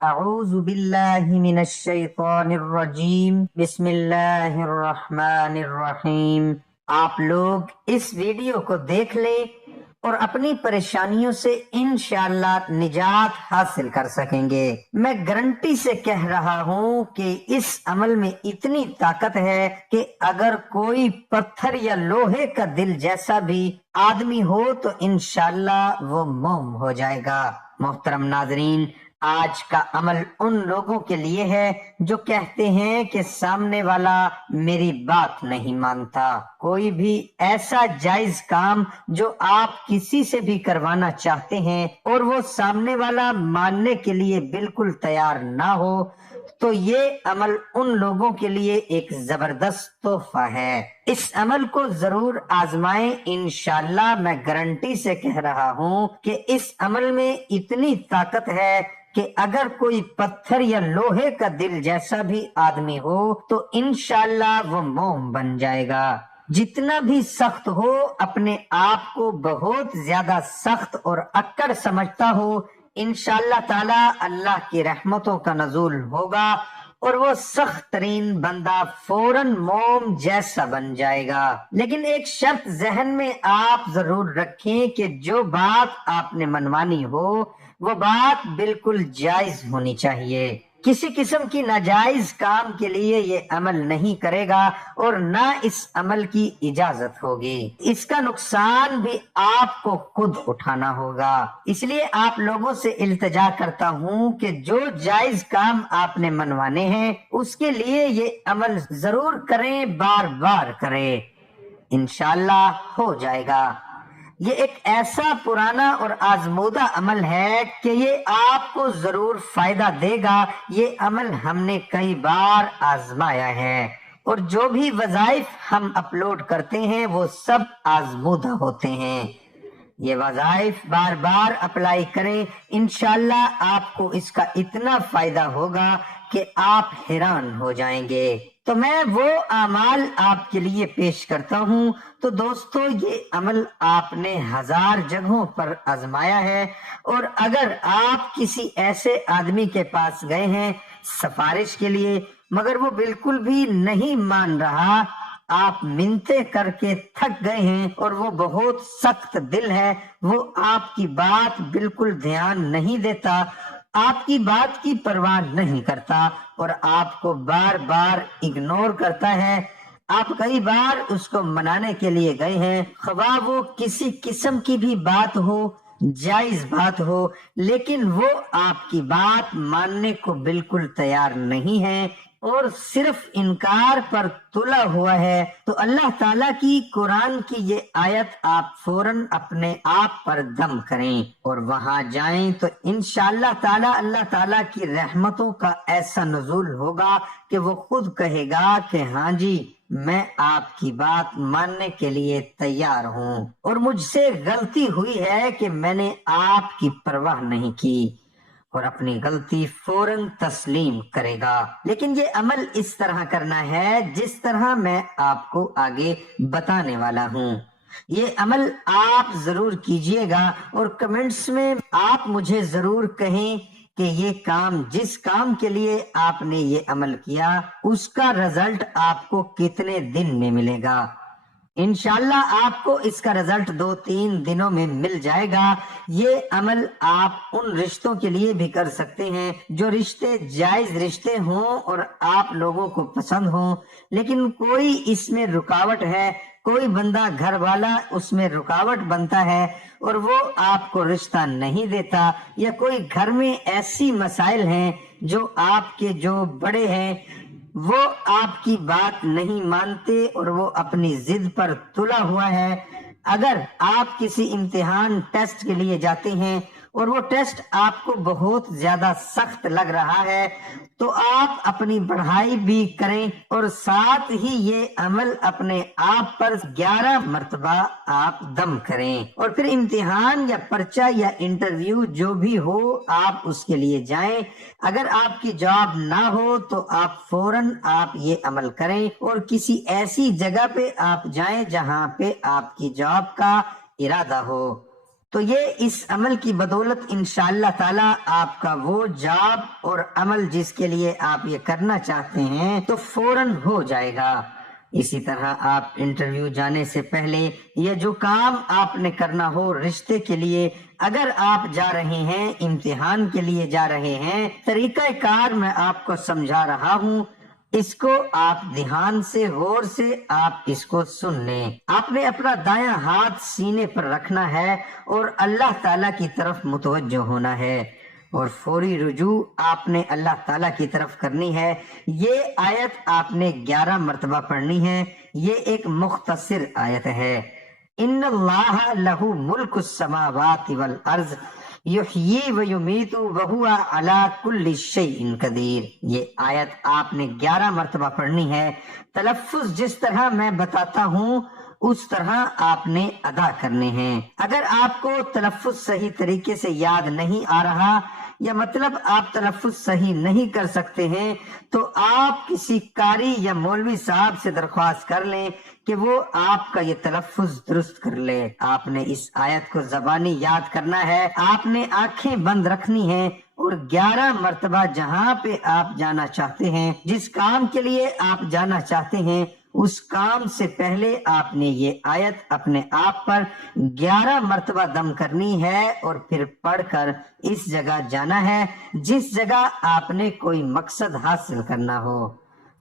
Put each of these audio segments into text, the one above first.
اعوذ باللہ من الشیطان الرجیم، بسم اللہ الرحمن الرحیم۔ آپ لوگ اس ویڈیو کو دیکھ لیں اور اپنی پریشانیوں سے انشاءاللہ نجات حاصل کر سکیں گے۔ میں گارنٹی سے کہہ رہا ہوں کہ اس عمل میں اتنی طاقت ہے کہ اگر کوئی پتھر یا لوہے کا دل جیسا بھی آدمی ہو تو انشاءاللہ وہ موم ہو جائے گا۔ محترم ناظرین، آج کا عمل ان لوگوں کے لیے ہے جو کہتے ہیں کہ سامنے والا میری بات نہیں مانتا۔ کوئی بھی ایسا جائز کام جو آپ کسی سے بھی کروانا چاہتے ہیں اور وہ سامنے والا ماننے کے لیے بالکل تیار نہ ہو تو یہ عمل ان لوگوں کے لیے ایک زبردست تحفہ ہے۔ اس عمل کو ضرور آزمائیں، انشاءاللہ میں گارنٹی سے کہہ رہا ہوں کہ اس عمل میں اتنی طاقت ہے کہ اگر کوئی پتھر یا لوہے کا دل جیسا بھی آدمی ہو تو انشاءاللہ وہ موم بن جائے گا۔ جتنا بھی سخت ہو، اپنے آپ کو بہت زیادہ سخت اور اکڑ سمجھتا ہو، انشاءاللہ تعالی اللہ کی رحمتوں کا نزول ہوگا اور وہ سخت ترین بندہ فوراً موم جیسا بن جائے گا۔ لیکن ایک شرط ذہن میں آپ ضرور رکھیں کہ جو بات آپ نے منوانی ہو وہ بات بالکل جائز ہونی چاہیے۔ کسی قسم کی ناجائز کام کے لیے یہ عمل نہیں کرے گا اور نہ اس عمل کی اجازت ہوگی۔ اس کا نقصان بھی آپ کو خود اٹھانا ہوگا۔ اس لیے آپ لوگوں سے التجا کرتا ہوں کہ جو جائز کام آپ نے منوانے ہیں اس کے لیے یہ عمل ضرور کریں، بار بار کریں، انشاءاللہ ہو جائے گا۔ یہ ایک ایسا پرانا اور آزمودہ عمل ہے کہ یہ آپ کو ضرور فائدہ دے گا۔ یہ عمل ہم نے کئی بار آزمایا ہے اور جو بھی وظائف ہم اپلوڈ کرتے ہیں وہ سب آزمودہ ہوتے ہیں۔ یہ وظائف بار بار اپلائی کریں، انشاءاللہ آپ کو اس کا اتنا فائدہ ہوگا کہ آپ حیران ہو جائیں گے۔ تو میں وہ اعمال آپ کے لیے پیش کرتا ہوں۔ تو دوستو، یہ عمل آپ نے 1000 جگہوں پر آزمایا ہے اور اگر آپ کسی ایسے آدمی کے پاس گئے ہیں سفارش کے لیے مگر وہ بالکل بھی نہیں مان رہا، آپ منتیں کر کے تھک گئے ہیں اور وہ بہت سخت دل ہے، وہ آپ کی بات بالکل دھیان نہیں دیتا، آپ کی بات کی پرواہ نہیں کرتا اور آپ کو بار بار اگنور کرتا ہے، آپ کئی بار اس کو منانے کے لیے گئے ہیں، خواہ وہ کسی قسم کی بھی بات ہو، جائز بات ہو، لیکن وہ آپ کی بات ماننے کو بالکل تیار نہیں ہے اور صرف انکار پر تلا ہوا ہے، تو اللہ تعالیٰ کی قرآن کی یہ آیت آپ فوراً اپنے آپ پر دم کریں اور وہاں جائیں تو انشاءاللہ تعالیٰ اللہ تعالیٰ کی رحمتوں کا ایسا نزول ہوگا کہ وہ خود کہے گا کہ ہاں جی، میں آپ کی بات ماننے کے لیے تیار ہوں اور مجھ سے غلطی ہوئی ہے کہ میں نے آپ کی پرواہ نہیں کی، اور اپنی غلطی فوراً تسلیم کرے گا۔ لیکن یہ عمل اس طرح کرنا ہے جس طرح میں آپ کو آگے بتانے والا ہوں۔ یہ عمل آپ ضرور کیجئے گا اور کمنٹس میں آپ مجھے ضرور کہیں کہ یہ کام، جس کام کے لیے آپ نے یہ عمل کیا، اس کا رزلٹ آپ کو کتنے دن میں ملے گا۔ انشاءاللہ آپ کو اس کا رزلٹ 2-3 دنوں میں مل جائے گا۔ یہ عمل آپ ان رشتوں کے لیے بھی کر سکتے ہیں جو رشتے جائز رشتے ہوں اور آپ لوگوں کو پسند ہوں، لیکن کوئی اس میں رکاوٹ ہے، کوئی بندہ گھر والا اس میں رکاوٹ بنتا ہے اور وہ آپ کو رشتہ نہیں دیتا، یا کوئی گھر میں ایسی مسائل ہیں جو آپ کے جو بڑے ہیں وہ آپ کی بات نہیں مانتے اور وہ اپنی ضد پر تلا ہوا ہے۔ اگر آپ کسی امتحان ٹیسٹ کے لیے جاتے ہیں اور وہ ٹیسٹ آپ کو بہت زیادہ سخت لگ رہا ہے تو آپ اپنی پڑھائی بھی کریں اور ساتھ ہی یہ عمل اپنے آپ پر 11 مرتبہ آپ دم کریں، اور پھر امتحان یا پرچہ یا انٹرویو جو بھی ہو آپ اس کے لیے جائیں۔ اگر آپ کی جاب نہ ہو تو آپ فوراً آپ یہ عمل کریں اور کسی ایسی جگہ پہ آپ جائیں جہاں پہ آپ کی جاب کا ارادہ ہو۔ تو یہ اس عمل کی بدولت انشاءاللہ تعالی آپ کا وہ جاب اور عمل جس کے لیے آپ یہ کرنا چاہتے ہیں تو فوراً ہو جائے گا۔ اسی طرح آپ انٹرویو جانے سے پہلے یہ جو کام آپ نے کرنا ہو رشتے کے لیے، اگر آپ جا رہے ہیں، امتحان کے لیے جا رہے ہیں، طریقہ کار میں آپ کو سمجھا رہا ہوں، اس کو آپ دھیان سے غور سے آپ اس کو سن لیں۔ آپ نے اپنا دایاں ہاتھ سینے پر رکھنا ہے اور اللہ تعالیٰ کی طرف متوجہ ہونا ہے، اور فوری رجوع آپ نے اللہ تعالیٰ کی طرف کرنی ہے۔ یہ آیت آپ نے 11 مرتبہ پڑھنی ہے۔ یہ ایک مختصر آیت ہے۔ ان اللہ لہ ملک السماوات والارض یحیی و یمیت وہو علی کل شیء قدیر۔ یہ آیت آپ نے 11 مرتبہ پڑھنی ہے۔ تلفظ جس طرح میں بتاتا ہوں اس طرح آپ نے ادا کرنے ہیں۔ اگر آپ کو تلفظ صحیح طریقے سے یاد نہیں آ رہا یا مطلب آپ تلفظ صحیح نہیں کر سکتے ہیں تو آپ کسی قاری یا مولوی صاحب سے درخواست کر لیں کہ وہ آپ کا یہ تلفظ درست کر لے۔ آپ نے اس آیت کو زبانی یاد کرنا ہے، آپ نے آنکھیں بند رکھنی ہیں اور 11 مرتبہ جہاں پہ آپ جانا چاہتے ہیں، جس کام کے لیے آپ جانا چاہتے ہیں، اس کام سے پہلے آپ نے یہ آیت اپنے آپ پر 11 مرتبہ دم کرنی ہے اور پھر پڑھ کر اس جگہ جانا ہے جس جگہ آپ نے کوئی مقصد حاصل کرنا ہو۔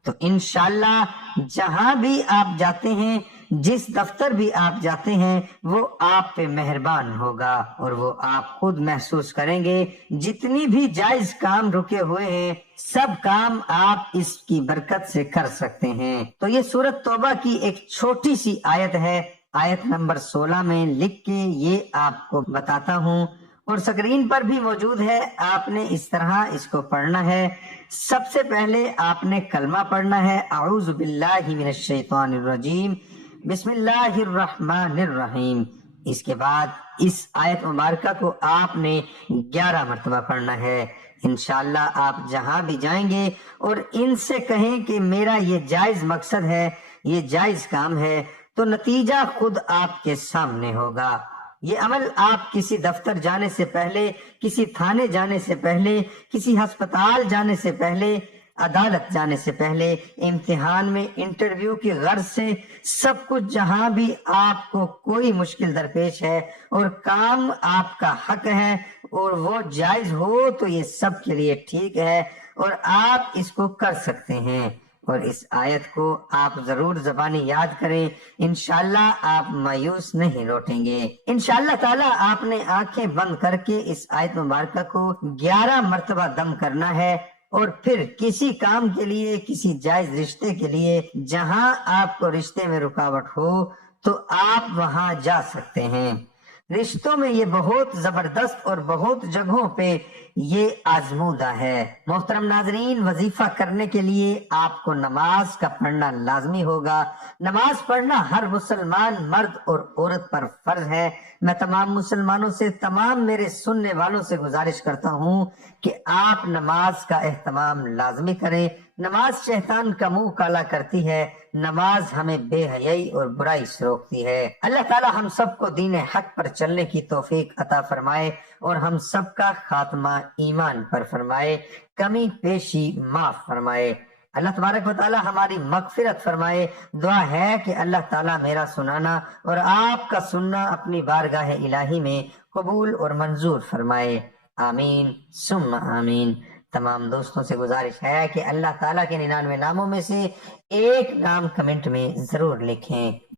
تو انشاءاللہ جہاں بھی آپ جاتے ہیں، جس دفتر بھی آپ جاتے ہیں، وہ آپ پہ مہربان ہوگا اور وہ آپ خود محسوس کریں گے جتنی بھی جائز کام رکے ہوئے ہیں سب کام آپ اس کی برکت سے کر سکتے ہیں۔ تو یہ سورۃ توبہ کی ایک چھوٹی سی آیت ہے، آیت نمبر 16 میں لکھ کے یہ آپ کو بتاتا ہوں اور سکرین پر بھی موجود ہے۔ آپ نے اس طرح اس کو پڑھنا ہے۔ سب سے پہلے آپ نے کلمہ پڑھنا ہے، اعوذ باللہ من الشیطان الرجیم، بسم اللہ الرحمن الرحیم۔ اس کے بعد اس آیت مبارکہ کو آپ نے 11 مرتبہ پڑھنا ہے۔ انشاءاللہ آپ جہاں بھی جائیں گے اور ان سے کہیں کہ میرا یہ جائز مقصد ہے، یہ جائز کام ہے، تو نتیجہ خود آپ کے سامنے ہوگا۔ یہ عمل آپ کسی دفتر جانے سے پہلے، کسی تھانے جانے سے پہلے، کسی ہسپتال جانے سے پہلے، عدالت جانے سے پہلے، امتحان میں انٹرویو کی غرض سے، سب کچھ جہاں بھی آپ کو کوئی مشکل درپیش ہے اور کام آپ کا حق ہے اور وہ جائز ہو تو یہ سب کے لیے ٹھیک ہے اور آپ اس کو کر سکتے ہیں۔ اور اس آیت کو آپ ضرور زبانی یاد کریں، انشاءاللہ آپ مایوس نہیں لوٹیں گے۔ انشاءاللہ تعالی آپ نے آنکھیں بند کر کے اس آیت مبارکہ کو 11 مرتبہ دم کرنا ہے اور پھر کسی کام کے لیے، کسی جائز رشتے کے لیے جہاں آپ کو رشتے میں رکاوٹ ہو تو آپ وہاں جا سکتے ہیں۔ رشتوں میں یہ بہت زبردست اور بہت جگہوں پہ یہ آزمودہ ہے۔ محترم ناظرین، وظیفہ کرنے کے لیے آپ کو نماز کا پڑھنا لازمی ہوگا۔ نماز پڑھنا ہر مسلمان مرد اور عورت پر فرض ہے۔ میں تمام مسلمانوں سے، تمام میرے سننے والوں سے گزارش کرتا ہوں کہ آپ نماز کا اہتمام لازمی کریں۔ نماز شیطان کا منہ کالا کرتی ہے، نماز ہمیں بے حیائی اور برائی سے روکتی ہے۔ اللہ تعالی ہم سب کو دین حق پر چلنے کی توفیق عطا فرمائے اور ہم سب کا خاتمہ ایمان پر فرمائے، کمی پیشی معاف فرمائے۔ اللہ تبارک و تعالی ہماری مغفرت فرمائے۔ دعا ہے کہ اللہ تعالی میرا سنانا اور آپ کا سننا اپنی بارگاہ الہی میں قبول اور منظور فرمائے، آمین ثم آمین۔ تمام دوستوں سے گزارش ہے کہ اللہ تعالیٰ کے 99 ناموں میں سے ایک نام کمنٹ میں ضرور لکھیں۔